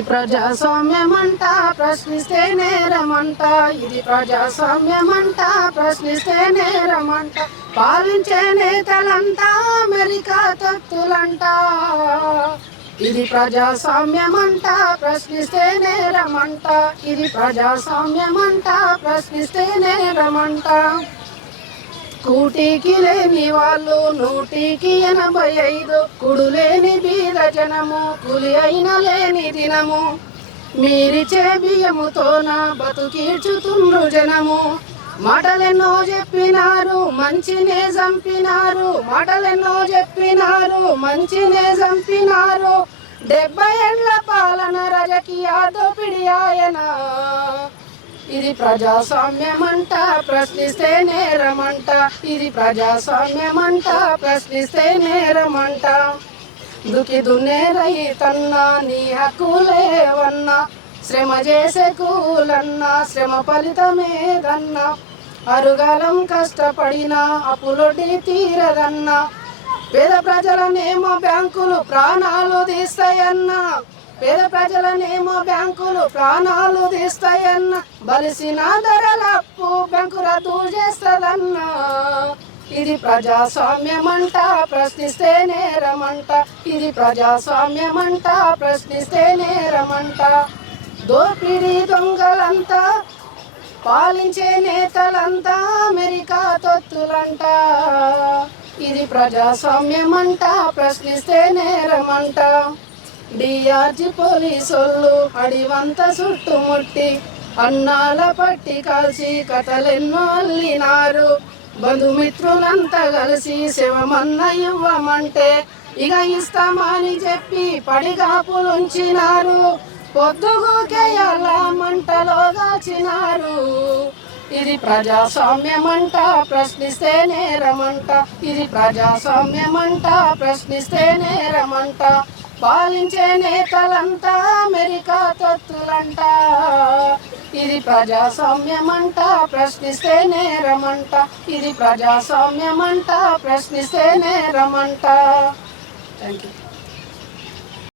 ఇది ప్రజాస్వామ్యమంట ప్రశ్నిస్తే నేరమంట. ఇది ప్రజాస్వామ్యమంట ప్రశ్నిస్తే నేరమంట. పాలించే నేతలంతా అమెరికా తత్తులంట. ఇది ప్రజాస్వామ్యమంట ప్రశ్నిస్తే నేరమంట. ఇది ప్రజాస్వామ్యమంట ప్రశ్నిస్తే నేరమంట. కూటికి లేని వాళ్ళు నూటికి ఎనభై ఐదు. కుడు లేని జనము కులి అయిన లేని దినము. మీరిచే బియ్యముతోన బతుకీర్చుతుండ్రు జనము. మాటలెన్నో చెప్పినారు మంచినే చంపినారు. మాటలెన్నో చెప్పినారు మంచినే చంపినారు. డెబ్బై ఏళ్ళ పాలన రజకీయ దోపిడి ఆయన. ఇది ప్రజాస్వామ్యమంట ప్రశ్నిస్తే నేరమంట. ఇది ప్రజాస్వామ్యమంట ప్రశ్నిస్తే నేరమంట. దుకి దున్నే రైతన్నా నీ హక్కులేవన్నా శ్రమ చేసే కూలన్నా శ్రమ ఫలితమేదన్నా అరుగాలం కష్టపడినా అప్పులొడ్డి తీరదన్నా. పేద ప్రజలనేమో బ్యాంకులు ప్రాణాలు తీస్తాయన్నా. పేద ప్రజలనేమో బ్యాంకులు ప్రాణాలు తీస్తాయన్నా. బలిసిన ధరలప్పు బ్యాంకు రద్దు చేస్తుందన్నా. ఇది ప్రజాస్వామ్యమంట ప్రశ్నిస్తే నేరమంట. ఇది ప్రజాస్వామ్యమంట ప్రశ్నిస్తే నేరమంట. దోపిడీ దొంగలంతా పాలించే నేతలంతా అమెరికా తొత్తులంట. ఇది ప్రజాస్వామ్యమంట ప్రశ్నిస్తే నేరమంట. డిఆర్జి పోలీసోళ్ళు అడివంత చుట్టుముట్టి అన్నాల పట్టి కాల్చి కథలెన్నో అల్లినారు. బంధుమిత్రులంతా కలిసి శవమన్న ఇవ్వమంటే ఇక ఇస్తామని చెప్పి పడిగాపులుంచినారు. పొద్దుగోకేయాల మంటలో దాచినారు ఇది ప్రజాస్వామ్యమంట ప్రశ్నిస్తే నేరమంట. ఇది ప్రజాస్వామ్యమంట ప్రశ్నిస్తే నేరమంట. పాలించే నేతలంతా అమెరికా తత్తులంట. ఇది ప్రజాస్వామ్యమంట ప్రశ్నిస్తే నేరమంట. ఇది ప్రజాస్వామ్యమంట ప్రశ్నిస్తే నేరమంట. Thank you